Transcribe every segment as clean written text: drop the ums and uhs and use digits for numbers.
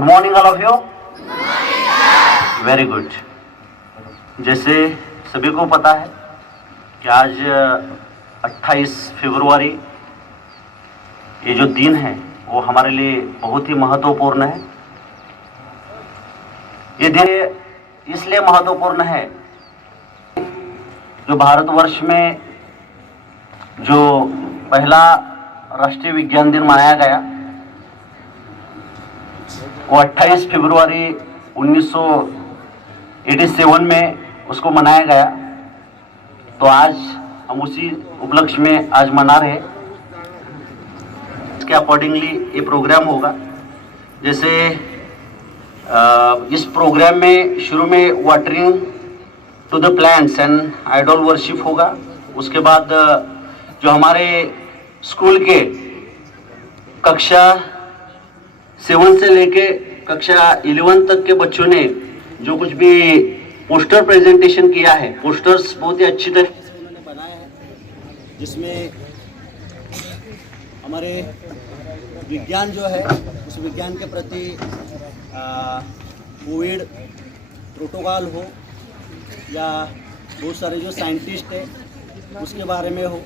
Good morning all of you. Very good. जैसे सभी को पता है कि आज 28 फरवरी ये जो दिन है वो हमारे लिए बहुत ही महत्वपूर्ण है। ये दिन इसलिए महत्वपूर्ण है जो भारतवर्ष में जो पहला राष्ट्रीय विज्ञान दिन मनाया गया वो 28 फरवरी 1987 में उसको मनाया गया। तो आज हम उसी उपलक्ष्य में आज मना रहे हैं। इसके अकॉर्डिंगली ये प्रोग्राम होगा। जैसे इस प्रोग्राम में शुरू में watering to the plants and idol worship होगा। उसके बाद जो हमारे स्कूल के कक्षा 7 से लेके कक्षा 11 तक के बच्चों ने जो कुछ भी पोस्टर प्रेजेंटेशन किया है, पोस्टर्स बहुत ही अच्छी तरीके से उन्होंने बनाया है, जिसमें हमारे विज्ञान जो है उस विज्ञान के प्रति कोविड प्रोटोकॉल हो या बहुत सारे जो साइंटिस्ट है उसके बारे में हो,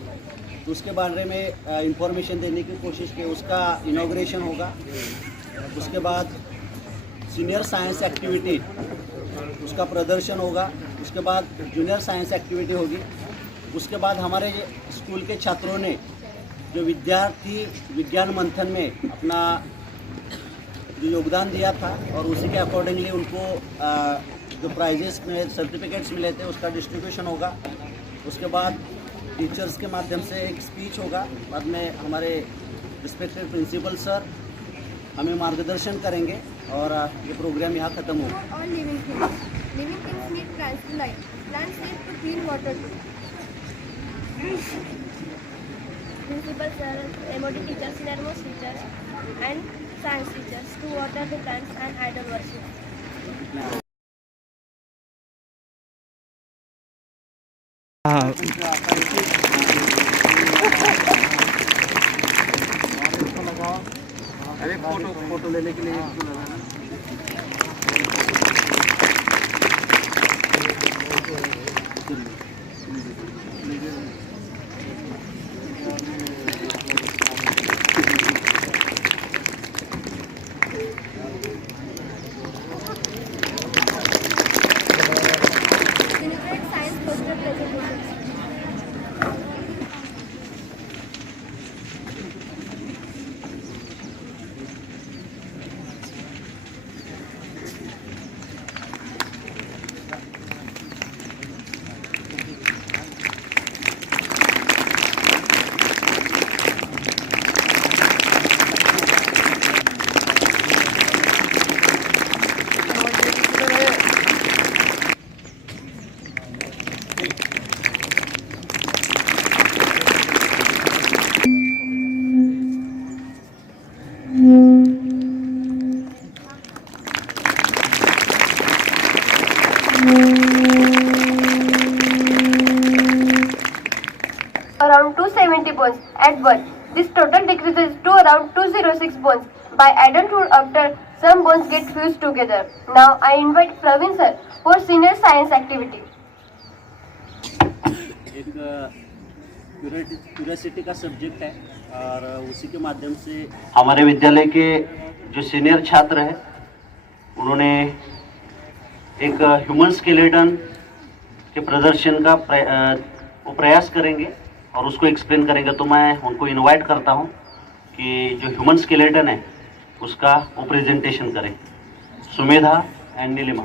उसके बारे में इंफॉर्मेशन देने की कोशिश की। उसका इनॉग्रेशन होगा। उसके बाद सीनियर साइंस एक्टिविटी उसका प्रदर्शन होगा। उसके बाद जूनियर साइंस एक्टिविटी होगी। उसके बाद हमारे स्कूल के छात्रों ने जो विद्यार्थी विज्ञान मंथन में अपना जो योगदान दिया था और उसी के अकॉर्डिंगली उनको जो प्राइजेस में सर्टिफिकेट्स मिले थे उसका डिस्ट्रीब्यूशन होगा। उसके बाद टीचर्स के माध्यम से एक स्पीच होगा। बाद में हमारे रिस्पेक्टेड प्रिंसिपल सर हमें मार्गदर्शन करेंगे और ये प्रोग्राम यहाँ खत्म होगा। All living things. Living things need plants to life. Plants need to clean water too. Principal sir, MOD teachers, Nermos teachers, and science teachers to water the plants and idol worship. अरे photo लेने के लिए Celebrate science poster presentations. Around 270 bones at birth. This total decreases to around 206 bones by adulthood after some bones get fused together. Now I invite Praveen sir for senior science activity. एक curiosity का subject है और उसी के माध्यम से हमारे विद्यालय के जो senior छात्र हैं उन्होंने एक ह्यूमन स्केलेटन के प्रदर्शन का प्रयास करेंगे और उसको एक्सप्लेन करेंगे। तो मैं उनको इनवाइट करता हूं कि जो ह्यूमन स्केलेटन है उसका वो प्रेजेंटेशन करें। Sumedha and Nilima.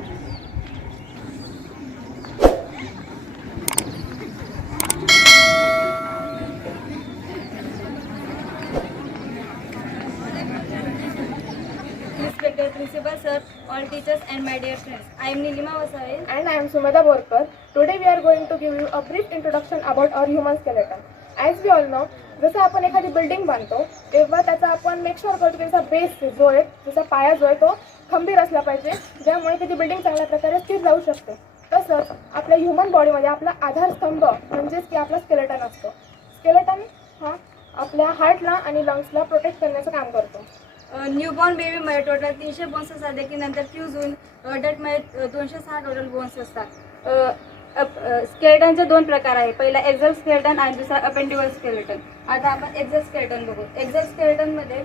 Respected Principal Sir, all teachers and my dear friends. I am Nilima Vasare. And I am Sumedha Borkar. Today we are going to give you a brief introduction about our human skeleton. As we all know, जसं आपण एखादी building बांधतो तेव्हा त्याचा आपण make sure करतो की त्याचा बेस जो आहे, त्याचा पाया जो आहे तो खंबीर असला पाहिजे, ज्यामुळे ती बिल्डिंग चांगल्या प्रकारे स्थिर राहू शकते. तसंच आपल्या ह्युमन बॉडीमध्ये आपला आधारस्तंभ म्हणजेच की आपला स्केलेटन असतो. स्केलेटन हा आपल्या हार्टला आणि लंग्सला प्रोटेक्ट करण्याचं काम करतो. न्यूबॉर्न बेबीमध्ये टोटल 300 बोन्स असतात, देखील नंतर फ्यूज होऊन अडल्टमध्ये 206 टोटल बोन्स असतात. स्केलेटनचे 2 प्रकार आहे, पहिला एक्झल स्केलेटन आणि दुसरा अपेंडिबल स्केलेटन. आता आपण एक्झल स्केलेटन बघू. एक्झल स्केलेटनमध्ये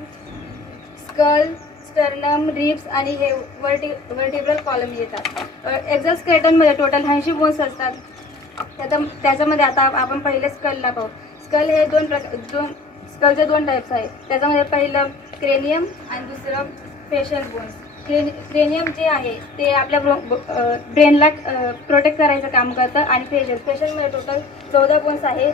स्कल, स्टर्नम, रिब्स आणि हे वर्टिब्रल कॉलम येतात. एक्झल स्केलेटनमध्ये टोटल 80 बोन्स असतात. त्याच्यामध्ये आता आपण पहिले स्कलला पाहू. स्कल हे स्कलचे 2 टाईप्स आहेत. त्याच्यामध्ये पहिलं क्रेनियम आणि दुसरं फेशियल बोन्स. क्रेनियम जे आहे ते आपल्या ब्रेनला प्रोटेक्ट करायचं काम करतं आणि फेशियलमध्ये टोटल 14 बोन्स आहे.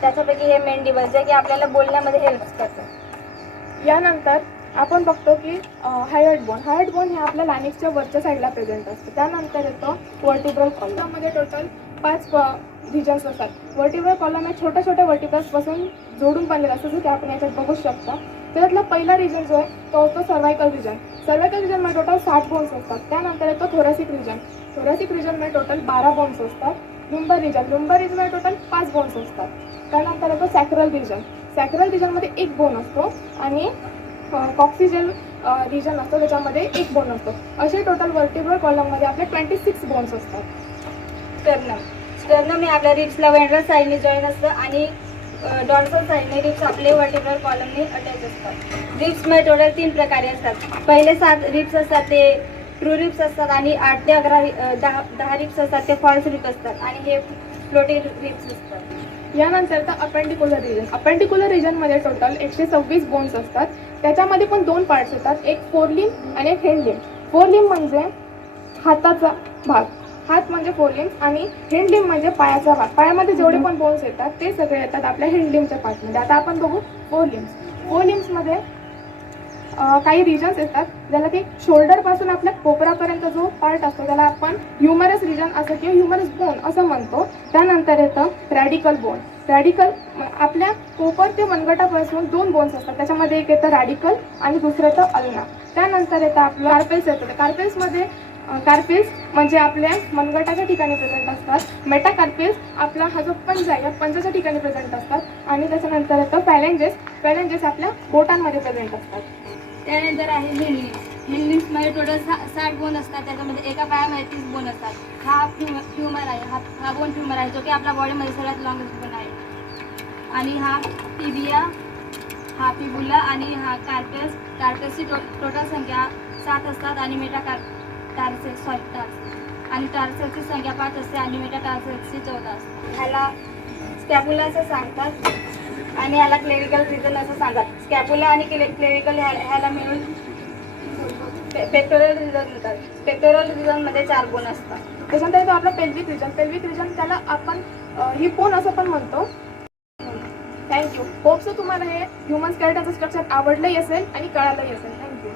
त्याच्यापैकी हे मेंडिबल जे की आपल्याला बोलण्यामध्ये हेल्प करतं. यानंतर आपण बघतो की हायड बोन हे आपल्या लॅनिक्सच्या वरच्या साईडला प्रेझेंट असतं. त्यानंतर येतो वर्टिब्रल कॉलम. त्यामध्ये टोटल 5 रिजन्स असतात. वर्टिब्रल कॉलम हे छोट्या छोट्या वर्टिब्रल्सपासून जोडून बनलेलं असतं, जसं की आपण याच्यात बघू शकता. त्यातला पहिला रिजन जो आहे तो असतो सर्वायकल रिजन. सर्वायकल रिजनमध्ये टोटल 60 बोन्स असतात. त्यानंतर येतो थोरॅसिक रिजन. थोरॅसिक रिजनमध्ये टोटल 12 बोन्स असतात. लुंबर रिजनमध्ये टोटल 5 बोन्स असतात. त्यानंतर येतो सॅक्रल रिजन. सॅक्रल रिजनमध्ये 1 बोन असतो आणि कॉक्सिजल रिजन असतो, त्याच्यामध्ये 1 बोन असतो. असे टोटल वर्टिब्रल कॉलममध्ये आपले 26 बोन्स असतात. स्टर्नम हे आपल्या रिब्सला वेंट्रल साईडने जॉईन असतं आणि डॉर्सल साईडने रिब्स आपले वर्टिब्रल कॉलमने अटॅच असतात. रिब्समध्ये टोटल 3 प्रकारे असतात. पहिले 7 रिब्स असतात ते ट्रू रिब्स असतात आणि 8 ते 10 रिब्स असतात ते फॉल्स रिब्स असतात आणि हे फ्लोटिंग रिब्स असतात. यानंतर तर अपेंडिक्युलर रिजन. अपेंडिक्युलर रिजनमध्ये टोटल 126 बोन्स असतात. त्याच्यामध्ये पण 2 पार्ट्स येतात, एक फोरलिम्ब आणि एक हेंडलिम्ब. फोरलिम्ब म्हणजे हाताचा भाग, हात म्हणजे फोरलिम्ब आणि हेंडलिम्ब म्हणजे पायाचा भाग. पायामध्ये जेवढे पण बोन्स येतात ते सगळे येतात आपल्या हेंडलिम्बच्या पार्टमध्ये. आता आपण बघू फोरलिम्ब्समध्ये काही रिजन्स येतात, ज्याला की शोल्डरपासून आपल्या कोपरापर्यंत जो पार्ट असतो त्याला आपण ह्युमरस रिजन असं किंवा ह्युमरस बोन असं म्हणतो. त्यानंतर येतं रॅडिकल बोन. रॅडिकल आपल्या कोपर ते मनगटापासून 2 बोन्स असतात, त्याच्यामध्ये एक येतं रॅडिकल आणि दुसरं येतं अल्ना. त्यानंतर येतं आपलं कार्पेल्स येतं. कार्पेल्स म्हणजे आपल्या मनगटाच्या ठिकाणी प्रेझेंट असतात. मेटाकार्पेल्स आपला हा जो पंजा आहे या पंजाच्या ठिकाणी प्रेझेंट असतात. आणि त्याच्यानंतर येतं फॅलेंजेस आपल्या बोटांमध्ये प्रेझेंट असतात. त्यानंतर आहे हिंडलिम्समध्ये टोटल 60 बोन असतात. त्याच्यामध्ये एका पायामध्ये 30 बोन असतात. हा फ्युमर आहे, हा बोन फ्युमर आहे जो की आपल्या बॉडीमध्ये सगळ्यात लॉंगेस्ट बोन आहे. आणि हा टिबिया, हा फिबुला आणि हा कार्पेल्सची टोटल संख्या 7 असतात आणि टार्सेलची संख्या 5 असते आणि मेटाटार्सेलची 14 असते. ह्याला स्कॅपुला असं सांगतात आणि ह्याला क्लेरिकल रिजन असं सांगतात. स्कॅपुला आणि क्लेरिकल ह्याला मिळून पेक्टोरल रिजन म्हणतात. पेक्टोरल रिजनमध्ये 4 बोन असतात. त्याच्यानंतर येतो आपला पेल्विक रिजन त्याला आपण हिप बोन असं पण म्हणतो. थँक्यू. होप सो तुम्हाला हे ह्युमन स्केलेटनचं स्ट्रक्चर आवडलंही असेल आणि कळालंही असेल. थँक्यू.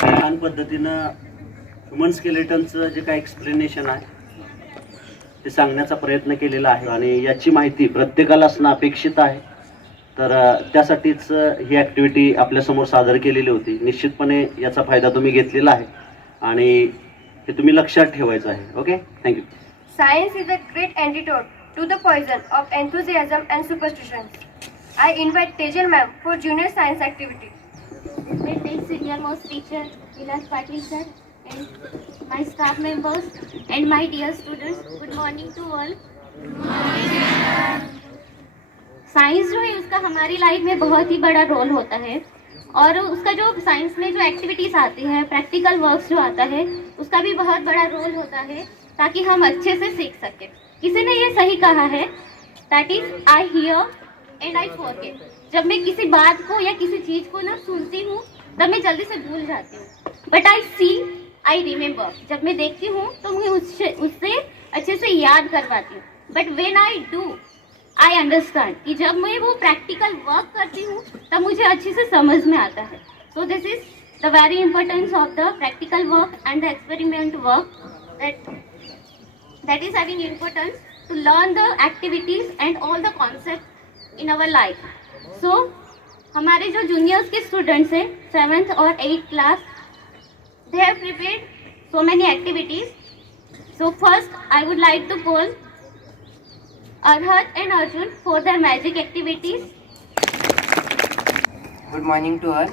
छान पद्धतीनं ह्युमन स्केलेटनचं जे काही एक्सप्लेनेशन आहे ते सांगण्याचा प्रयत्न केलेला आहे आणि याची माहिती प्रत्येकाला असणं अपेक्षित आहे. तर त्यासाठीच ही ॲक्टिव्हिटी आपल्यासमोर सादर केलेली होती. निश्चितपणे याचा फायदा तुम्ही घेतलेला आहे आणि हे तुम्ही लक्षात ठेवायचं आहे. Okay, thank you. Science is a great antidote to the poison of enthusiasm and superstitions. I invite Tejal ma'am for junior science activity. My next senior most teacher, Vilas Patil sir, and my staff members and my dear students. Good morning to all. Science जो है उसका हमारी life में बहुत ही बड़ा role होता है और उसका जो साइंस में जो एक्टिविटीज आती है, प्रैक्टिकल वर्क्स जो आता है, उसका भी बहुत बड़ा रोल होता है ताकि हम अच्छे से सीख सकें. किसी ने ये सही कहा है, that is I hear and I forget. जब मैं किसी बात को या किसी चीज को ना सुनती हूँ तब मैं जल्दी से भूल जाती हूँ, but I see I remember. जब मैं देखती हूँ तो मैं उससे अच्छे से याद कर पाती हूँ. But when I do I understand कि जब मैं वो प्रैक्टिकल वर्क करती हूँ तब मुझे अच्छे से समझ में आता है. So this is the very importance of the practical work end the experiment work that is having importance to learn the activities and all the concepts in our life. So हमारे जो juniors के students हैं 7th और 8th class, they have prepared so many activities. So first I would like to call Arhat and Arjun for their magic activities. Good morning to all.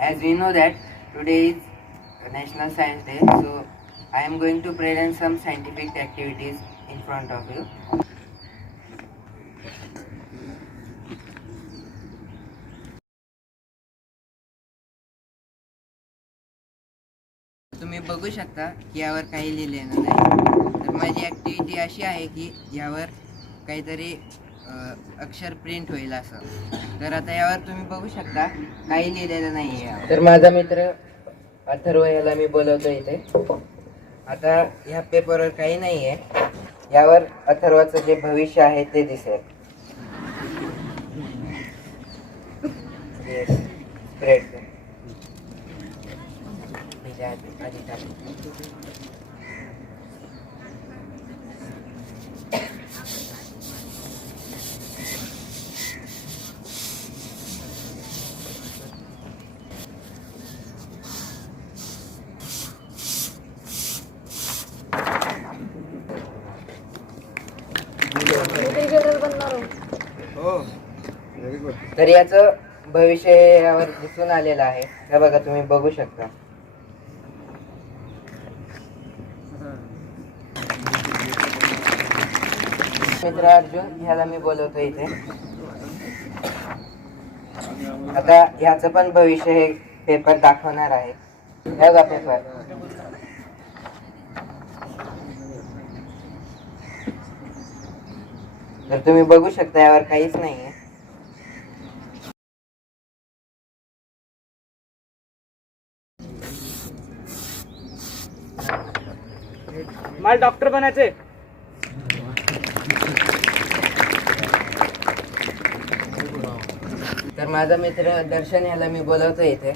As we know that today is National Science Day, so I am going to present some scientific activities in front of you. तुम्ही बघू शकता की यावर काही लिहिलेलं नाही. तर माझी ॲक्टिव्हिटी अशी आहे की यावर काहीतरी अक्षर प्रिंट होईल असं. तर आता यावर तुम्ही बघू शकता काही लिहिलेलं नाही आहे. तर माझा मित्र अथर्व याला मी बोलवतो इथे. आता ह्या पेपरवर काही नाही आहे. यावर अथर्वाचं जे भविष्य आहे ते दिसेल. स्प्रेड तर याचं भविष्य यावर दिसून आलेलं आहे. हे बघा, तुम्ही बघू शकता. मित्र अर्जुन ह्याला मी बोलवतो इथे. आता ह्याचं पण भविष्य हे पेपर दाखवणार आहे. हे बघा पेपर. तर तुम्ही बघू शकता यावर काहीच नाहीये. मला डॉक्टर बनायचंय. तर माझा मित्र दर्शन याला मी बोलवतो इथे.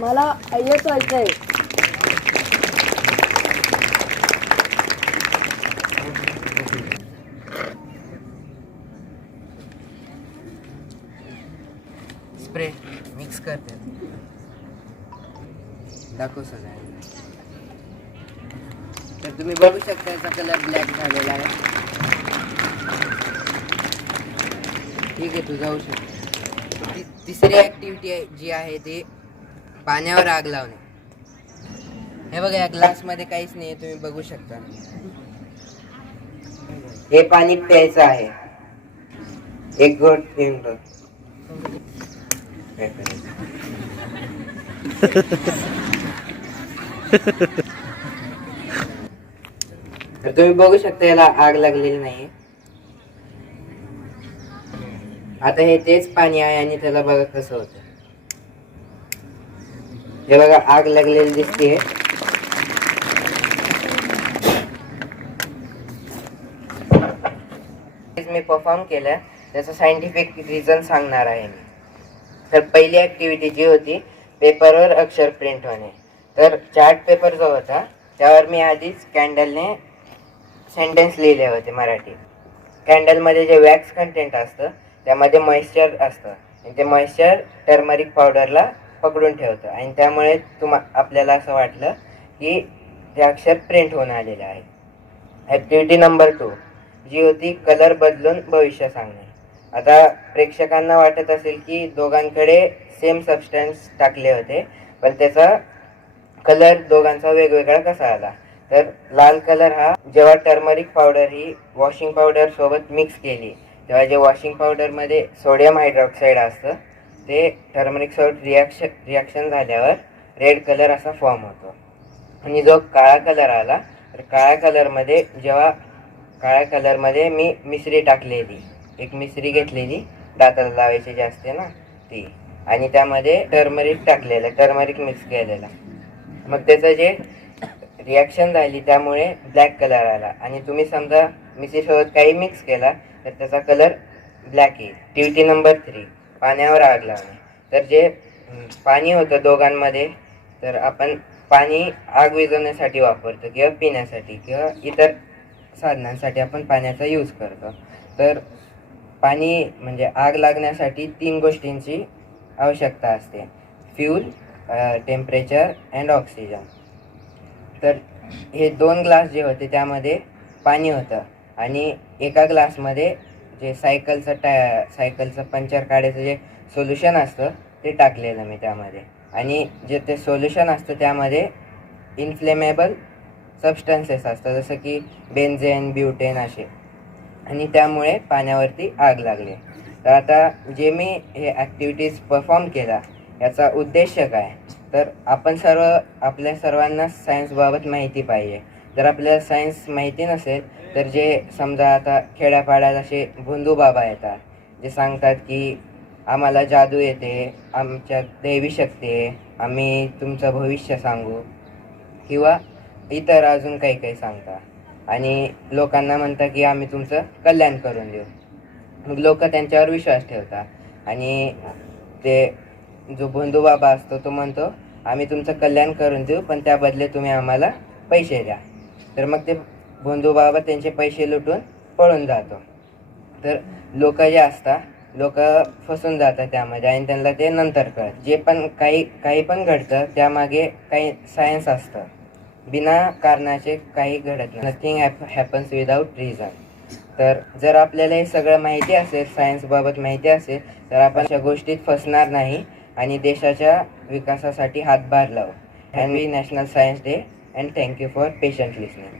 मला IAS व्हायचंय. स्प्रे मिक्स करते. दाखव सगळ्यांना. तर तुम्ही बघू शकता याचा कलर ब्लॅक झालेला आहे. ठीक आहे, तू जाऊ शकतो. तिसरी ॲक्टिव्हिटी जी आहे ती पाण्यावर आग लावणे. हे बघा, या ग्लासमध्ये काहीच नाही आहे, तुम्ही बघू शकता. हे पाणी प्यायचं आहे. एक घोट पिऊन बघ. तर तुम्ही बघू शकता याला आग लागलेली नाही. आता हे तेच पाणी आहे आणि त्याला बघा कसं होतं. हे बघा, आग लागलेली दिसते. मी परफॉर्म केलं त्याचं सायंटिफिक रिझन सांगणार आहे मी. तर पहिली ॲक्टिव्हिटी जी होती पेपरवर अक्षर प्रिंट होणे. तर चार्ट पेपर जो होता त्यावर मी आधीच कॅन्डलने सेंटेन्स लिहिले होते मराठी. कॅन्डलमध्ये जे वॅक्स कंटेंट असतं त्यामध्ये मॉइश्चर असतं आणि ते मॉइश्चर टर्मरिक पावडरला पकडून ठेवतं आणि त्यामुळे आपल्याला असं वाटलं की ते अक्षर प्रिंट होऊन आलेलं आहे. ॲक्टिव्हिटी नंबर 2 जी होती कलर बदलून भविष्य सांगणे. आता प्रेक्षकांना वाटत असेल की दोघांकडे सेम सबस्टन्स टाकले होते, पण त्याचा कलर दोघांचा वेगवेगळा कसा आला. तर लाल कलर हा जेव्हा टर्मरिक पावडर ही वॉशिंग पावडर सोबत मिक्स केली तेव्हा जे वॉशिंग पावडरमध्ये सोडियम हायड्रॉक्साईड असतं ते टर्मरिक सोबत रिॲक्शन झाल्यावर रेड कलर असा फॉर्म होतो. आणि जो काळा कलर आला तर काळ्या कलरमध्ये मी मिश्री टाकलेली, एक मिश्री घेतलेली दाताला लावायची जे असते ना ती, आणि त्यामध्ये टर्मरिक मिक्स केलेला. मग त्याचं जे रिॲक्शन झाली त्यामुळे ब्लॅक कलर आला. आणि तुम्ही समजा मिश्रीसोबत काही मिक्स केला तर त्याचा कलर ब्लॅक येईल. ॲक्टिव्हिटी नंबर 3 पाण्यावर आग लावणे. तर जे पाणी होतं दोघांमध्ये, तर आपण पाणी आग विझवण्यासाठी वापरतो किंवा पिण्यासाठी किंवा इतर साधनांसाठी आपण पाण्याचा यूज करतो. तर पाणी म्हणजे आग लागण्यासाठी 3 गोष्टींची आवश्यकता असते: फ्यूल, टेम्परेचर अँड ऑक्सिजन. तर हे 2 ग्लास जे होते त्यामध्ये पाणी होतं आणि एका ग्लासमध्ये जे सायकलचं पंचर काढायचं जे सोल्युशन असतं ते टाकलेलं मी त्यामध्ये. आणि जे ते सोल्युशन असतं त्यामध्ये इन्फ्लेमेबल सबस्टन्सेस असतात, जसं की बेन्झेन, ब्युटेन असे. आणि त्यामुळे पाण्यावरती आग लागली. तर आता जे मी हे ॲक्टिव्हिटीज परफॉर्म केला याचा उद्देश काय, तर आपल्या सर्वांना सायन्सबाबत माहिती पाहिजे. जर आपल्याला सायन्स माहिती नसेल तर जे समजा आता खेड्यापाड्यात असे भोंदू बाबा येतात, जे सांगतात की आम्हाला जादू येते, आमच्यात दैवी शक्ती आहे, आम्ही तुमचं भविष्य सांगू, किंवा इतर अजून काही सांगतात आणि लोकांना म्हणतात की आम्ही तुमचं कल्याण करून देऊ. मग लोक त्यांच्यावर विश्वास ठेवतात आणि ते जो भोंदू बाबा असतो तो म्हणतो आम्ही तुमचं कल्याण करून देऊ, पण त्या बदले तुम्ही आम्हाला पैसे द्या. तर मग ते भोंदू बाबा त्यांचे पैसे लुटून पळून जातो. तर लोक जे असतात, लोक फसून जातात त्यामध्ये आणि त्यांना ते नंतर कळतं. जे पण काही पण घडतं त्यामागे काही सायन्स असतं. बिना कारणाचे काही घडत नाही. Nothing happens without reason. तर जर आपल्याला हे सगळं माहिती असेल, सायन्सबाबत माहिती असेल, तर आपण अशा गोष्टीत फसणार नाही आणि देशाच्या विकासासाठी हातभार लावू. Happy national science day and thank you for patient listening.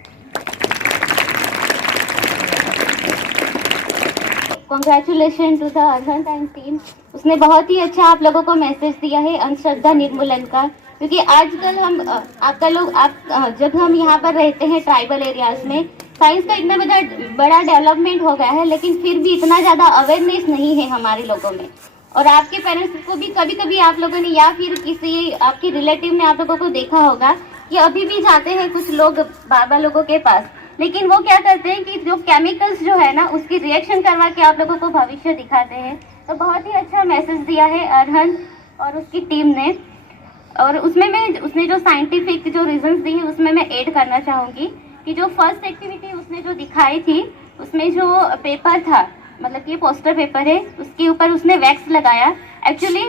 Congratulation to the Arhant and team. उसने बहुत ही अच्छा आप लोगों को मैसेज दिया है अंधश्रद्धा निर्मूलन का, क्योंकि आजकल जब हम यहाँ पर रहते हैं ट्राइबल एरियाज में, साइंस का इतना बड़ा डेवलपमेंट हो गया है, लेकिन फिर भी इतना ज़्यादा अवेयरनेस नहीं है हमारे लोगों में. और आपके पेरेंट्स को भी कभी कभी आप लोगों ने या फिर किसी आपके रिलेटिव ने आप लोगों को देखा होगा कि अभी भी जाते हैं कुछ लोग बाबा लोगों के पास, लेकिन वो क्या करते हैं कि जो केमिकल्स जो है ना उसकी रिएक्शन करवा के आप लोगों को भविष्य दिखाते हैं. तो बहुत ही अच्छा मैसेज दिया है अर्हंत और उसकी टीम ने. और उसने जो साइंटिफिक जो रीजंस दी है उसमें मैं ऐड करना चाहूँगी कि जो फर्स्ट एक्टिविटी उसने जो दिखाई थी उसमें जो पेपर था, मतलब कि पोस्टर पेपर है, उसके ऊपर उसने वैक्स लगाया. एक्चुअली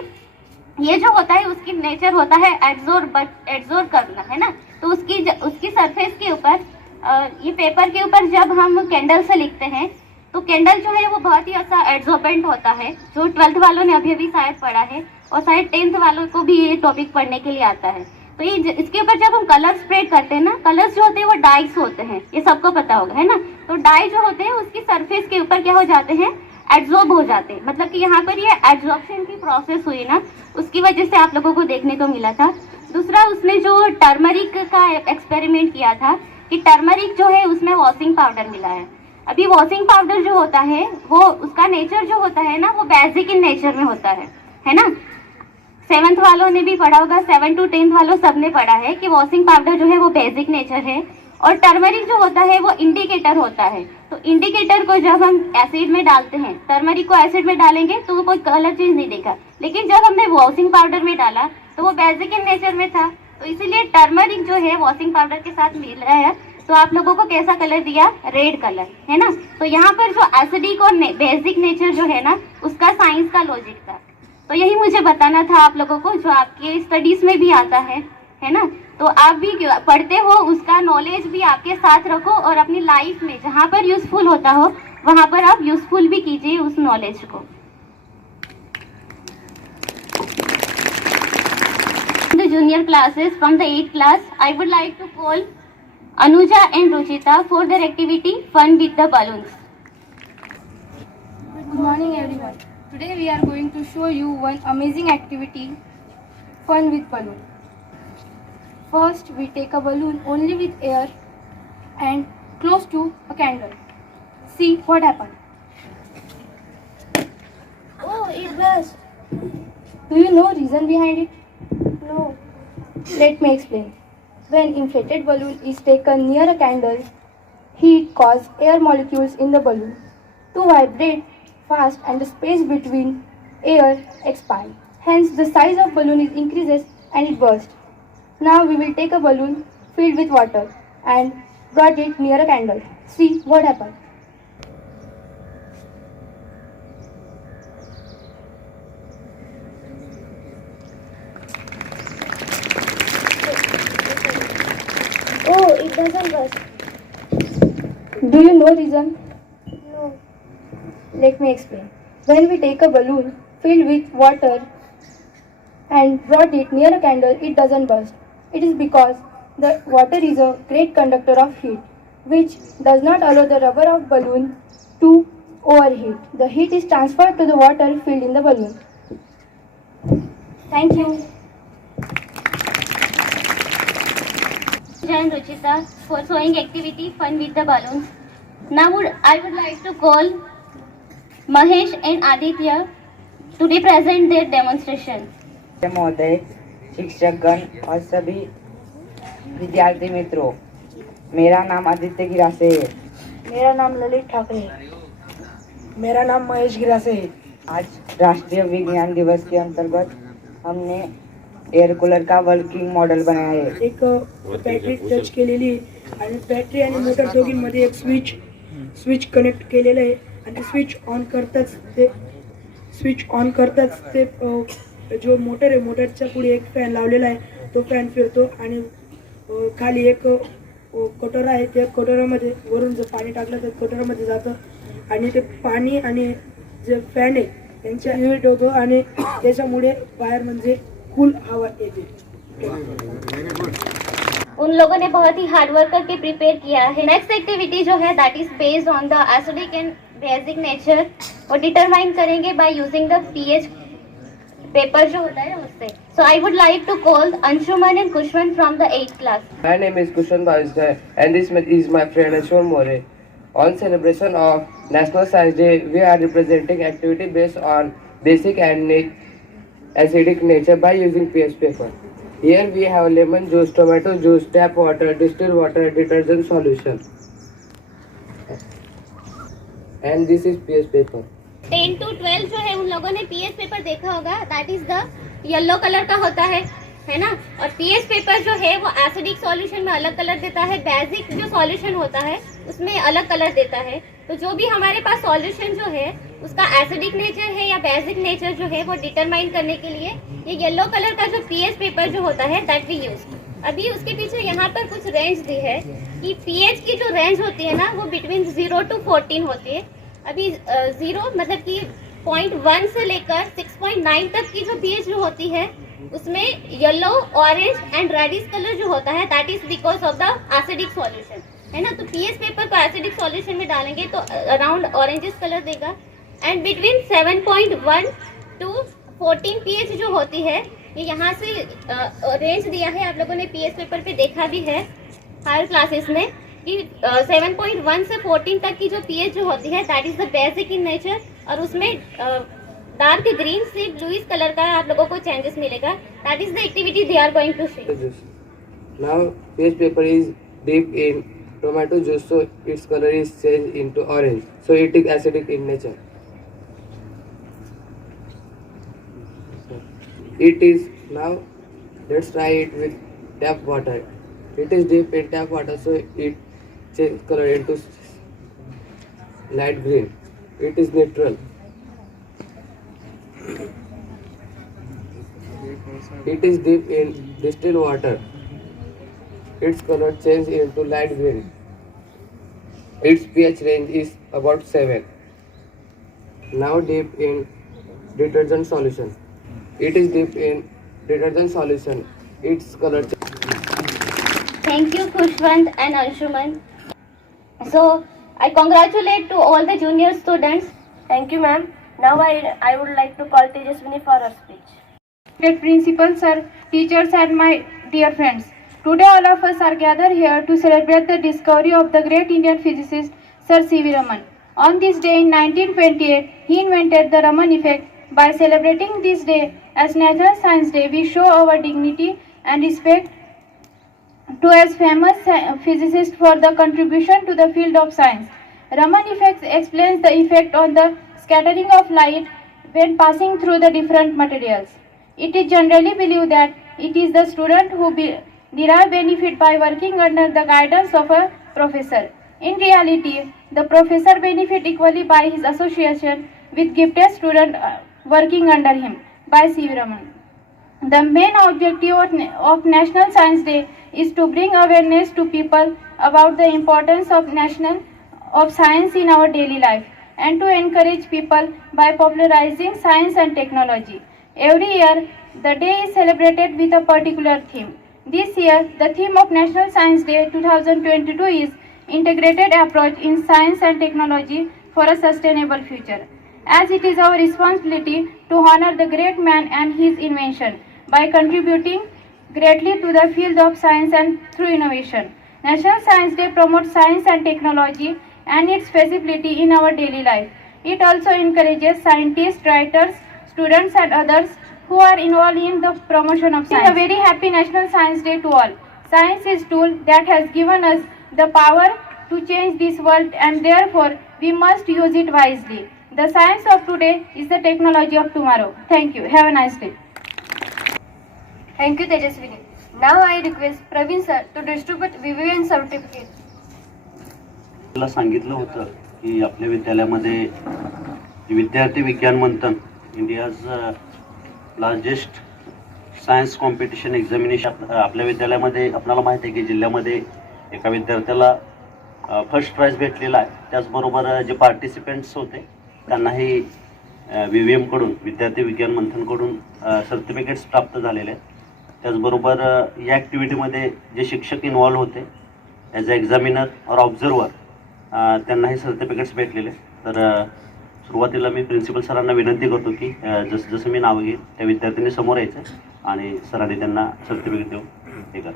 ये जो होता है उसकी नेचर होता है एब्जॉर्ब करना, है ना. तो उसकी सरफेस के ऊपर ये पेपर के ऊपर जब हम कैंडल से लिखते हैं तो कैंडल जो है वो बहुत ही अच्छा एब्जॉर्बेंट होता है, जो 12th वालों ने अभी शायद पढ़ा है और शायद 10th वालों को भी ये टॉपिक पढ़ने के लिए आता है. तो ये इसके ऊपर जब हम कलर स्प्रेड करते हैं ना, कलर्स जो होते हैं वो डाइस होते हैं, ये सबको पता होगा, है ना. तो डाई जो होते हैं उसकी सरफेस के ऊपर क्या हो जाते हैं, एब्जॉर्ब हो जाते हैं. मतलब कि यहाँ पर ये एब्जॉर्प्शन की प्रोसेस हुई ना, उसकी वजह से आप लोगों को देखने को मिला था. दूसरा उसने जो टर्मरिक का एक्सपेरिमेंट किया था कि टर्मरिक जो है उसमें वॉशिंग पाउडर मिला है. अभी वॉशिंग पाउडर जो होता है वो उसका नेचर जो होता है ना वो बेसिक इन नेचर में होता है ना. 7th वालों ने भी पढ़ा होगा, 7 to 10th वालों सब ने पढ़ा है कि वॉशिंग पाउडर जो है वो बेसिक नेचर है. और टर्मरिक जो होता है वो इंडिकेटर होता है. तो इंडिकेटर को जब हम एसिड में डालते हैं, टर्मरिक को एसिड में डालेंगे तो वो कोई कलर चेंज नहीं देगा, लेकिन जब हमने वॉशिंग पाउडर में डाला तो वो बेसिक इन नेचर में था. तो इसीलिए टर्मरिक जो है वॉशिंग पाउडर के साथ मिल रहा है. तो आप लोगों को कैसा कलर दिया, रेड कलर, है ना. तो यहाँ पर जो एसिडिक और बेसिक नेचर जो है ना उसका साइंस का लॉजिक था. तो यही मुझे बताना था आप लोगों को, जो आपके स्टडीज में भी आता है ना. तो आप भी पढ़ते हो, उसका नॉलेज भी आपके साथ रखो और अपनी लाइफ में जहाँ पर यूजफुल होता हो वहाँ पर आप यूजफुल भी कीजिए उस नॉलेज को. The junior classes from the 8th class, I would like to call Anuja and Ruchita for their activity Fun with the Balloons. Good morning everyone. Today we are going to show you one amazing activity, Fun with Balloon. First we take a balloon only with air and close to a candle. See what happens. Oh, it burst. Do you know reason behind it? No. Let me explain. When inflated balloon is taken near a candle, heat causes air molecules in the balloon to vibrate fast and the space between air expands. Hence the size of balloon is increases and it bursts. Now we will take a balloon filled with water and brought it near a candle. See what happens. Oh, it doesn't burst. Do you know reason? Let me explain. When we take a balloon filled with water and brought it near a candle, it doesn't burst. It is because the water is a great conductor of heat, which does not allow the rubber of balloon to overheat. The heat is transferred to the water filled in the balloon. Thank you. And Ruchita for showing activity fun with the balloons. Now I would like to call Mahesh and Aditya to represent their demonstration. महोदय, शिक्षकगण और सभी विद्यार्थी मित्रों, मेरा नाम आदित्य गिरासे है। मेरा नाम ललित ठाकरे है। मेरा नाम महेश गिरासे है। आज राष्ट्रीय विज्ञान दिवस के अंतर्गत हमने एअर कूलर का वर्किंग मॉडेल बनाया है। एक बॅटरी टच केलेली आहे आणि बॅटरी आणि मोटर दोघींमध्ये एक स्विच कनेक्ट केलेलं आहे आणि स्विच ऑन करताच ते जो मोटर आहे मोटरच्या पुढे एक फॅन लावलेला आहे, तो फॅन फिरतो आणि खाली एक कटोरा आहे, त्या कटोऱ्यामध्ये वरून जर पाणी टाकलं तर कटोऱ्यामध्ये जातं आणि ते पाणी आणि जे फॅन आहे त्यांच्या युनिट होतो आणि त्याच्यामुळे बाहेर म्हणजे कूल हवा येते। उन लोगों ने बहुत ही हार्ड वर्क करके प्रिपेयर किया है। नेक्स्ट एक्टिविटी जो है that is based on the acidic and basic nature, वो डिटरमाइन करेंगे by using the pH paper जो होता है उससे। So I would like to call Anshuman and Kushwan from the 8th class. My name is Kushan Bajda and this is my friend Ashwin More. On celebration of National Science Day, we are representing activity based on basic and acidic nature by using PS paper. Here we have lemon juice, tomato juice, tap water, distilled water, detergent solution. And this is PS paper. 10 to 12 जो है उन लोगों ने pH paper देखा होगा, that is the yellow colour का होता है ना। और पीएच पेपर जो है वो एसिडिक सॉल्यूशन में अलग कलर देता है, बेसिक जो सॉल्यूशन होता है उसमें अलग कलर देता है। तो जो भी हमारे पास सॉल्यूशन जो है उसका एसिडिक नेचर है या बेसिक नेचर जो है वो डिटरमाइन करने के लिए ये येलो कलर का जो पीएच पेपर जो होता है दैट वी यूज। अभी उसके पीछे यहाँ पर कुछ रेंज दी है कि पीएच की जो रेंज होती है ना वो बिटवीन 0 to 14 होती है। अभी 0 मतलब कि 0.1 से लेकर 6.9 तक की जो पीएच जो होती है उसमें yellow, orange and reddish colour जो होता है that is because of the acidic solution, है ना। तो पीएच पेपर को एसिडिक सॉल्यूशन में डालेंगे तो अराउंड ऑरेंजिस कलर देगा। एंड बिटवीन 7.1 to 14 पीएच जो होती है ये यहाँ से रेंज दिया है, आप लोगों ने पीएच पेपर पे देखा भी है हायर क्लासेस में कि 7.1 से 14 तक की जो पीएच जो होती है that is the basic in nature. और उसमें डार्क ग्रीन से ब्लूइश कलर का आप लोगों को चेंजेस मिलेगा। That is the activity they are going to see. Now PS paper is dipped in tomato juice, so its color is changed into orange. So it is acidic in nature. It is now. Let's try it with tap water. It is dipped in tap water, so it changes color into light green. It is neutral. It is dipped in distilled water. Its color changes into light green. Its pH range is about 7. Now dip in detergent solution. It is dipped in detergent solution. Its color Thank you, Kushwant and Anshuman. So, I congratulate to all the junior students. Thank you, ma'am. Now I would like to call Tejaswini for her speech. Respected principal sir, teachers and my dear friends. Today all of us are gathered here to celebrate the discovery of the great Indian physicist Sir C.V. Raman. On this day in 1928, he invented the Raman effect. By celebrating this day as National Science Day, we show our dignity and respect to as famous physicist for the contribution to the field of science. Raman effect explains the effect on the scattering of light when passing through the different materials. It is generally believed that it is the student who derive benefit by working under the guidance of a professor. In reality, the professor benefit equally by his association with gifted student working under him by C.V. Raman. The main objective of National Science Day is to bring awareness to people about the importance of science in our daily life. and to encourage people by popularizing science and technology. Every year, the day is celebrated with a particular theme. This year, the theme of National Science Day 2022 is Integrated Approach in Science and Technology for a Sustainable Future. As it is our responsibility to honor the great man and his invention by contributing greatly to the field of science and through innovation. National Science Day promotes science and technology and its feasibility in our daily life. It also encourages scientists, writers, students and others who are involved in the promotion of science. A very happy National Science Day to all. Science is a tool that has given us the power to change this world, and therefore we must use it wisely. The science of today is the technology of tomorrow. Thank you. Have a nice day. Thank you, Tejaswini. Now I request Praveen sir to distribute VVN certificate. मला सांगितलं होतं की आपल्या विद्यालयामध्ये Vidyarthi Vigyan Manthan India's largest science competition examination आपल्या विद्यालयामध्ये आपल्याला माहिती आहे की जिल्ह्यामध्ये एका विद्यार्थ्याला फर्स्ट प्राइज भेटलेला आहे. त्याचबरोबर जे पार्टिसिपेंट्स होते त्यांनाही VVM कडून विद्यार्थी विज्ञान मंथनकडून सर्टिफिकेट्स प्राप्त झालेले आहेत. त्याचबरोबर या ॲक्टिव्हिटीमध्ये जे शिक्षक इन्वॉल्व होते ॲज अ एक्झामिनर और ऑब्झर्वर त्यांनाही सर्टिफिकेट्स भेटलेले. तर सुरुवातीला मी प्रिन्सिपल सरांना विनंती करतो की जसं जसं मी नाव घेईन त्या विद्यार्थ्यांनी समोर यायचं आणि सरांनी त्यांना सर्टिफिकेट देऊन हे करा.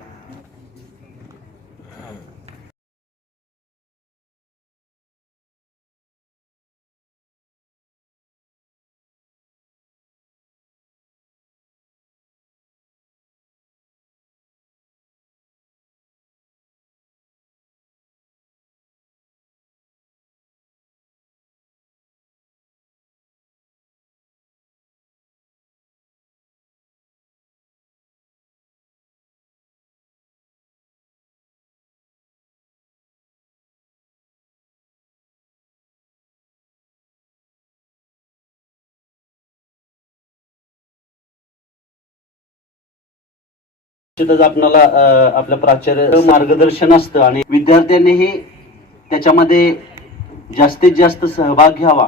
निश्चितच आपल्याला आपल्या प्राचार्य मार्गदर्शन असतं आणि विद्यार्थ्यांनीही त्याच्यामध्ये जास्तीत जास्त सहभाग घ्यावा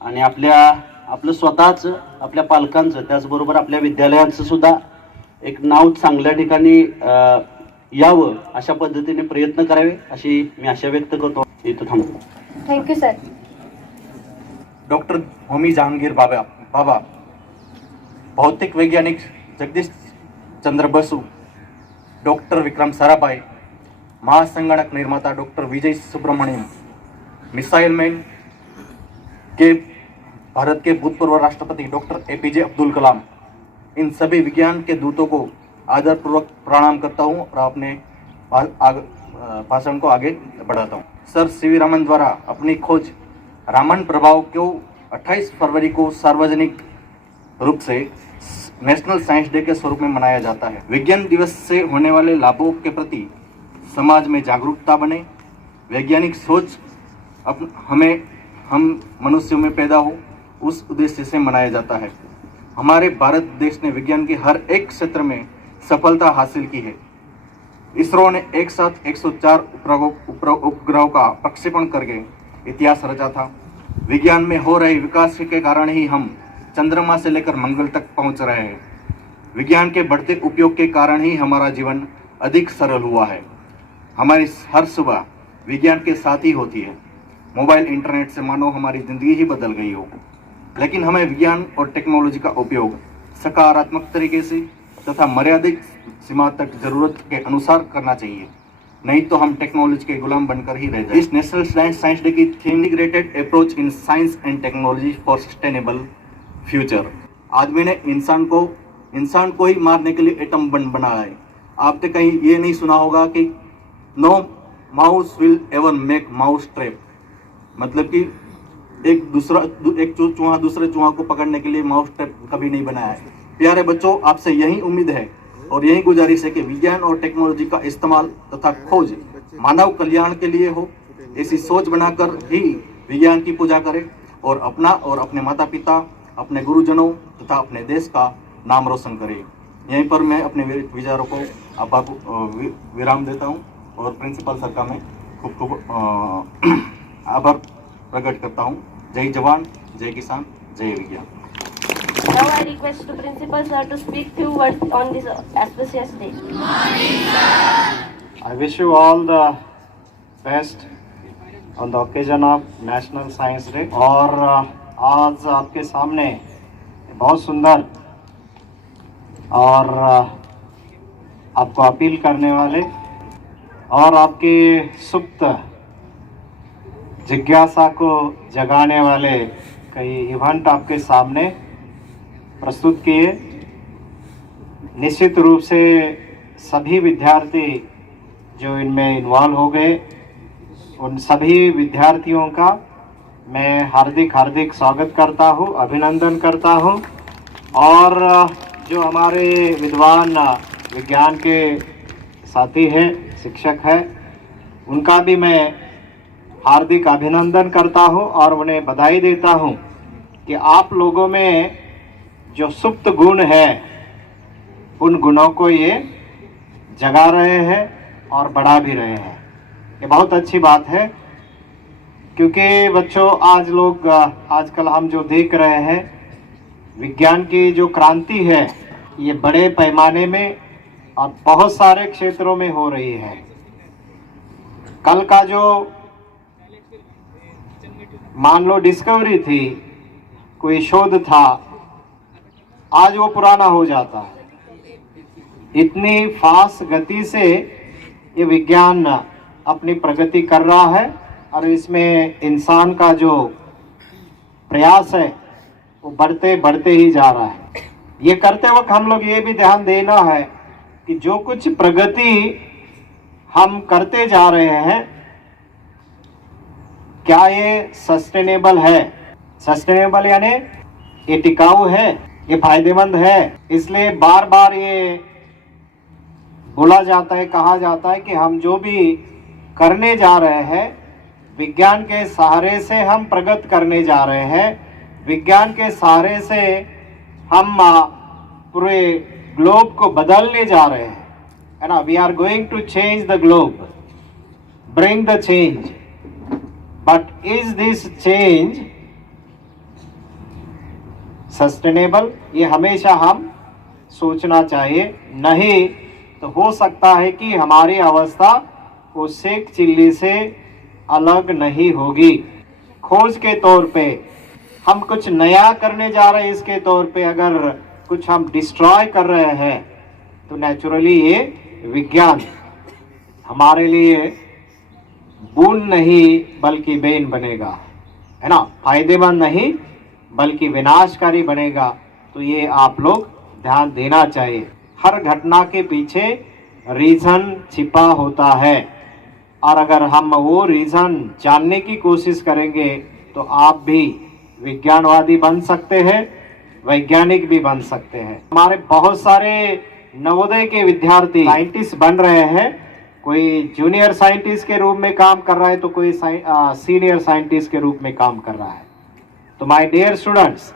आणि आपलं स्वतःचं, आपल्या पालकांचं, त्याचबरोबर आपल्या विद्यालयांचं सुद्धा एक नाव चांगल्या ठिकाणी यावं अशा पद्धतीने प्रयत्न करावे अशी मी आशा व्यक्त करतो. इथं थांबतो. Thank you sir. Doctor Homi Jehangir Bhabha, भौतिक वैज्ञानिक जगदीश चंद्र बसु, डॉक्टर विक्रम साराभाई, महासंगणक निर्माता डॉक्टर विजय सुब्रमण्यम, मिसाइल मैन के भारत के भूतपूर्व राष्ट्रपति doctor APJ Abdul Kalam, in सभी विज्ञान के दूतों को आदरपूर्वक प्रणाम करता हूँ और अपने भाषण को आगे बढ़ाता हूँ. सर CV रमन द्वारा अपनी खोज रामन प्रभाव को 28 फरवरी को सार्वजनिक रूप से नेशनल साइंस डे के स्वरूप में मनाया जाता है. विज्ञान दिवस से होने वाले लाभों के प्रति समाज में जागरूकता बने, वैज्ञानिक सोच हम मनुष्यों में पैदा हो, उस उद्देश्य से मनाया जाता है. हमारे भारत देश ने विज्ञान के हर एक क्षेत्र में सफलता हासिल की है. इसरो ने एक साथ 104 उपग्रहों का प्रक्षेपण करके इतिहास रचा था. विज्ञान में हो रहे विकास के कारण ही हम चंद्रमा से लेकर मंगल तक पहुंच रहे हैं. विज्ञान के बढ़ते उपयोग के कारण ही हमारा जीवन अधिक सरल हुआ है. हमारी हर सुबह विज्ञान के साथ ही होती है. मोबाइल इंटरनेट से मानो हमारी ज़िंदगी ही बदल गई हो. लेकिन हमें विज्ञान और टेक्नोलॉजी का उपयोग सकारात्मक तरीके से तथा मर्यादित सीमा तक ज़रूरत के अनुसार करना चाहिए, नहीं तो हम टेक्नोलॉजी के गुलाम बनकर ही रह जाएंगे. इस नेशनल साइंस डे की theme integrated approach in science and technology for sustainable future. आदमी ने इंसान को ही मारने के लिए एटम बम बनाया है. आपने कहीं ये नहीं सुना होगा कि no mouse will ever make mouse trap, मतलब कि एक चूहा दूसरे चूहा को पकड़ने के लिए माउस ट्रैप कभी नहीं बनाया है. प्यारे बच्चों, आपसे यही उम्मीद है और यही गुजारिश है कि विज्ञान और टेक्नोलॉजी का इस्तेमाल तथा खोज मानव कल्याण के लिए हो. ऐसी सोच बनाकर ही विज्ञान की पूजा करें और अपना और अपने माता पिता, अपने गुरुजनों तथा अपने देश का नाम रोशन करें. यहीं पर मैं अपने विचारों को आपको विराम देता हूं और प्रिंसिपल सर का मैं खूब आभार प्रकट करता हूं. जय जवान, जय किसान, जय विज्ञान. Now I request to Principal Sir to speak few words on this auspicious day. I wish you all the best on the occasion of National Science Day. और आज आपके सामने बहुत सुंदर और आपको अपील करने वाले और आपकी सुप्त जिज्ञासा को जगाने वाले कई इवेंट आपके सामने प्रस्तुत किए. निश्चित रूप से सभी विद्यार्थी जो इनमें इन्वॉल्व हो गए, उन सभी विद्यार्थियों का मैं हार्दिक स्वागत करता हूँ, अभिनंदन करता हूँ. और जो हमारे विद्वान विज्ञान के साथी हैं, शिक्षक हैं, उनका भी मैं हार्दिक अभिनंदन करता हूँ और उन्हें बधाई देता हूँ कि आप लोगों में जो सुप्त गुण है उन गुणों को ये जगा रहे हैं और बढ़ा भी रहे हैं. ये बहुत अच्छी बात है, क्योंकि बच्चों आजकल हम जो देख रहे हैं, विज्ञान की जो क्रांति है ये बड़े पैमाने में और बहुत सारे क्षेत्रों में हो रही है. कल का जो मान लो डिस्कवरी थी, कोई शोध था, आज वो पुराना हो जाता है. इतनी फास्ट गति से ये विज्ञान अपनी प्रगति कर रहा है और इसमें इंसान का जो प्रयास है वो बढ़ते ही जा रहा है. ये करते वक्त हम लोग ये भी ध्यान देना है कि जो कुछ प्रगति हम करते जा रहे हैं, क्या ये सस्टेनेबल है. सस्टेनेबल यानी ये टिकाऊ है, ये फायदेमंद है. इसलिए बार बार ये बोला जाता है, कहा जाता है कि हम जो भी करने जा रहे हैं, विज्ञान के सहारे से हम प्रगत करने जा रहे हैं. विज्ञान के सहारे से हम पूरे ग्लोब को बदलने जा रहे हैं, है ना. We are going to change the globe, bring the change. But is this change sustainable? ये हमेशा हम सोचना चाहिए. नहीं तो हो सकता है कि हमारी अवस्था वो सेक चिल्ली से अलग नहीं होगी. खोज के तौर पे हम कुछ नया करने जा रहे हैं, इसके तौर पे अगर कुछ हम डिस्ट्रॉय कर रहे हैं तो नेचुरली ये विज्ञान हमारे लिए बून नहीं बल्कि बेन बनेगा, है ना. फायदेमंद नहीं बल्कि विनाशकारी बनेगा. तो ये आप लोग ध्यान देना चाहिए. हर घटना के पीछे रीजन छिपा होता है और अगर हम वो रीजन जानने की कोशिश करेंगे तो आप भी विज्ञानवादी बन सकते हैं, वैज्ञानिक भी बन सकते हैं. हमारे बहुत सारे नवोदय के विद्यार्थी साइंटिस्ट बन रहे हैं. कोई जूनियर साइंटिस्ट के रूप में काम कर रहा है तो कोई सीनियर साइंटिस्ट के रूप में काम कर रहा है. तो माय डियर स्टूडेंट्स,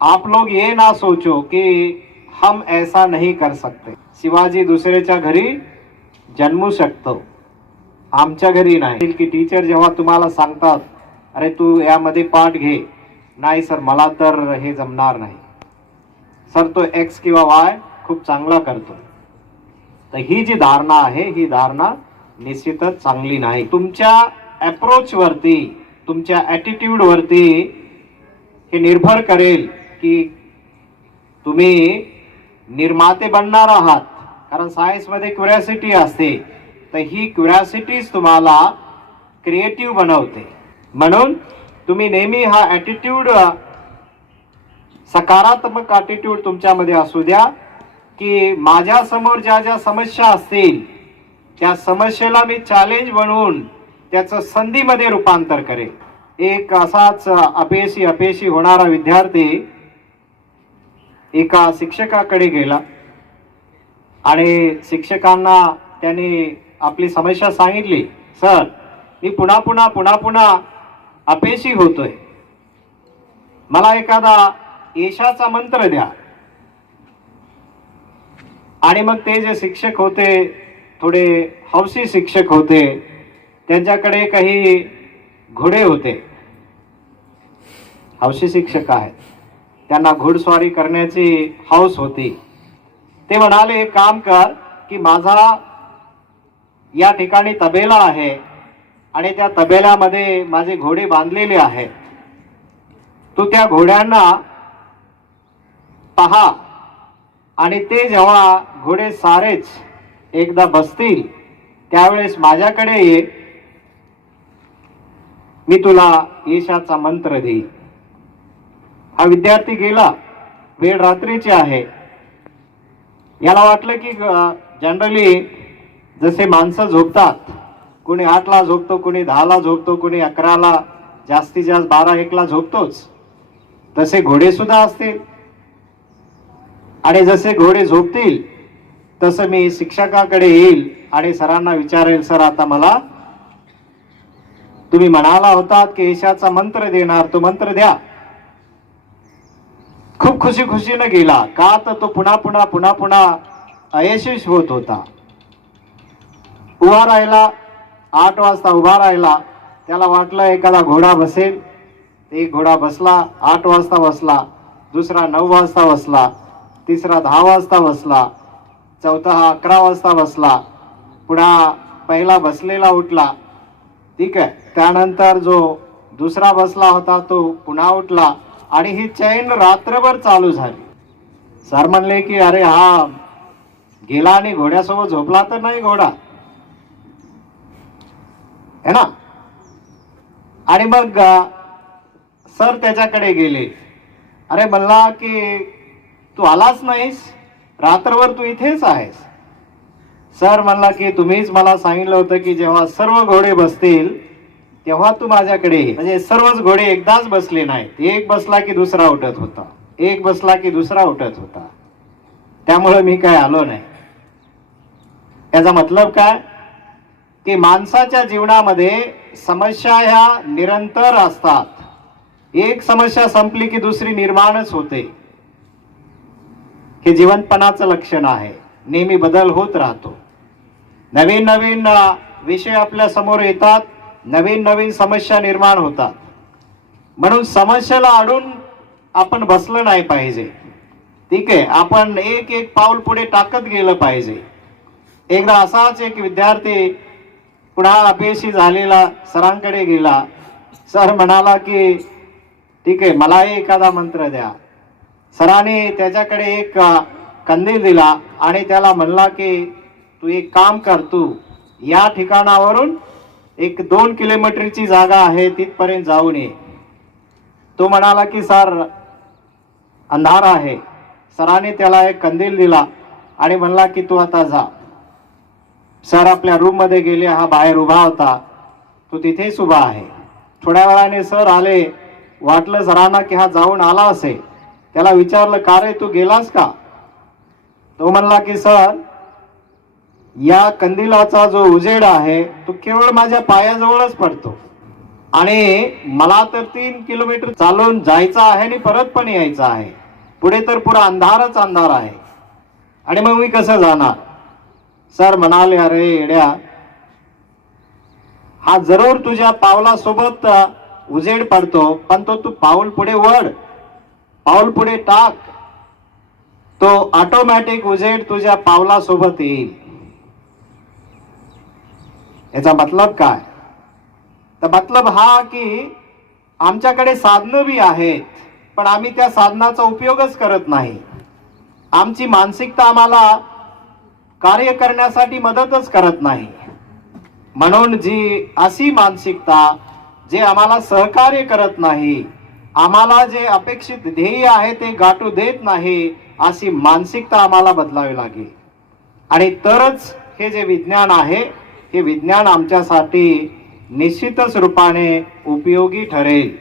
आप लोग ये ना सोचो कि हम ऐसा नहीं कर सकते. शिवाजी दुसऱ्याच्या घरी जन्मू शकतो, आमच्या घरी नाही. की टीचर जेव्हा तुम्हाला सांगतात अरे तू यामध्ये पाठ घे, नाही सर मला तर हे जमणार नाही, सर तो एक्स किंवा वाय खूप चांगला करतो, तर ही जी धारणा आहे ही धारणा निश्चितच चांगली नाही. तुमच्या अप्रोच वरती, तुमच्या ॲटिट्यूड वरती हे निर्भर करेल की तुम्ही निर्माते बनणार आहात. कारण सायन्समध्ये क्युरिओसिटी असते, तर ही क्युरिओसिटीच तुम्हाला क्रिएटिव्ह बनवते. म्हणून तुम्ही नेहमी हा ॲटिट्यूड, सकारात्मक ॲटिट्यूड तुमच्यामध्ये असू द्या की माझ्या समोर ज्या ज्या समस्या असतील त्या समस्येला मी चॅलेंज बनवून त्याचं संधीमध्ये रूपांतर करेल. एक असाच अपयशी होणारा विद्यार्थी एका शिक्षकाकडे गेला आणि शिक्षकांना त्यांनी आपली समस्या सांगितली. सर मी पुन्हा अपयशी होतोय, मला एखादा यशाचा मंत्र द्या. आणि मग ते जे शिक्षक होते, थोडे हौशी शिक्षक होते, त्यांच्याकडे काही घोडे होते. हौशी शिक्षक आहेत, त्यांना घोडस्वारी करण्याची हौस होती. ते म्हणाले एक काम कर की माझा या ठिकाणी तबेला आहे आणि त्या तबेल्यामध्ये माझे घोडे बांधलेले आहेत, तू त्या घोड्यांना पहा आणि ते जेव्हा घोडे सारेच एकदा बसतील त्यावेळेस माझ्याकडे ये, मी तुला यशाचा मंत्र देईन. हा विद्यार्थी गेला, वेळ रात्रीची आहे. याला वाटलं की जनरली जसे माणसं झोपतात, कोणी 8ला झोपतो, कोणी 10ला झोपतो, कोणी 11ला, जास्तीत जास्त 12-1ला झोपतोच, तसे घोडे सुद्धा असतील. आणि जसे घोडे झोपतील तसं मी शिक्षकाकडे येईल आणि सरांना विचारेल, सर आता मला तुम्ही म्हणाला होतात की यशाचा मंत्र देणार, तो मंत्र द्या. खूप खुशीनं गेला, का तर तो पुन्हा अयशस्वी होत होता. उभा राहिला, 8 वाजता उभा राहिला. त्याला वाटलं एखादा घोडा बसेल, एक घोडा बसला, 8 वाजता बसला, दुसरा 9 वाजता बसला, तिसरा 10 वाजता बसला, चौथा 11 वाजता बसला, पुन्हा पहिला बसलेला उठला. ठीक आहे, त्यानंतर जो दुसरा बसला होता तो पुन्हा उठला आणि ही चैन रात्रभर चालू झाली. सर म्हणले की अरे हा गेला आणि घोड्यासोबत झोपला तर नाही घोडा, है ना. आणि मग सर त्याच्याकडे गेले. अरे म्हणला की तू आलाच नाहीस, रात्रभर तू इथेच आहेस. सर म्हणला की तुम्हीच मला सांगितलं होतं की जेव्हा सर्व घोडे बसतील तेव्हा तू माझ्याकडे ये. म्हणजे सर्वच घोडे एकदाच बसले नाहीत, एक बसला की दुसरा उठत होता, एक बसला की दुसरा उठत होता, त्यामुळे मी काय आलो नाही. याचा मतलब काय की माणसाच्या जीवनामध्ये समस्या ह्या निरंतर असतात. एक समस्या संपली की दुसरी निर्माणच होते. हे जिवंतपणाचं लक्षण आहे. नेहमी बदल होत राहतो, नवीन नवीन विषय आपल्या समोर येतात, नवीन नवीन समस्या निर्माण होतात. म्हणून समस्येला अडून आपण बसलं नाही पाहिजे. ठीक आहे, आपण एक एक पाऊल पुढे टाकत गेलं पाहिजे. एकदा असाच एक विद्यार्थी पुन्हा अपयशी झालेला सरांकडे गेला. सर म्हणाला की ठीक आहे, मलाही एखादा मंत्र द्या. सरांनी त्याच्याकडे एक कंदील दिला आणि त्याला म्हणला की तू एक काम कर, तू या ठिकाणावरून एक 2 किलोमीटरची जागा आहे तिथपर्यंत जाऊन ये. तो म्हणाला की सर अंधार आहे. सरांनी त्याला एक कंदील दिला आणि म्हणला की तू आता जा. सर आपल्या रूम मध्ये गेले, हा बाहेर उभा होता, तो तिथेच उभा आहे. थोड्या वेळाने सर आले. वाटलं सरांना की हा जाऊन आला असेल. त्याला विचारलं का रे तू गेलास का. तो म्हणला की सर या कंदिलाचा जो उजेड आहे तो केवळ माझ्या पायाजवळच पडतो आणि मला तर 3 किलोमीटर चालून जायचं आहे आणि परत पण यायचं आहे. पुढे तर पुरा अंधारच अंधार आहे आणि मग मी कसं जाणार. सर म्हणाले अरे येड्या, हा जरूर तुझ्या पावलासोबत उजेड पडतो, पण तो तू पाऊल पुढे वळ, पाऊल पुढे टाक, तो ऑटोमॅटिक उजेड तुझ्या पावलासोबत येईल. याचा मतलब काय. तर मतलब हा की आमच्याकडे साधनं बी आहेत पण आम्ही त्या साधनाचा उपयोगच करत नाही. आमची मानसिकता आम्हाला कार्य करण्यासाठी मदतच करत नाही. म्हणून जी अशी मानसिकता जे आम्हाला सहकार्य करत नाही, आम्हाला जे अपेक्षित ध्येय आहे ते गाठू देत नाही, अशी मानसिकता आम्हाला बदलावी लागेल. आणि तरच हे जे विज्ञान आहे हे विज्ञान आमच्यासाठी निश्चितच रूपाने उपयोगी ठरेल.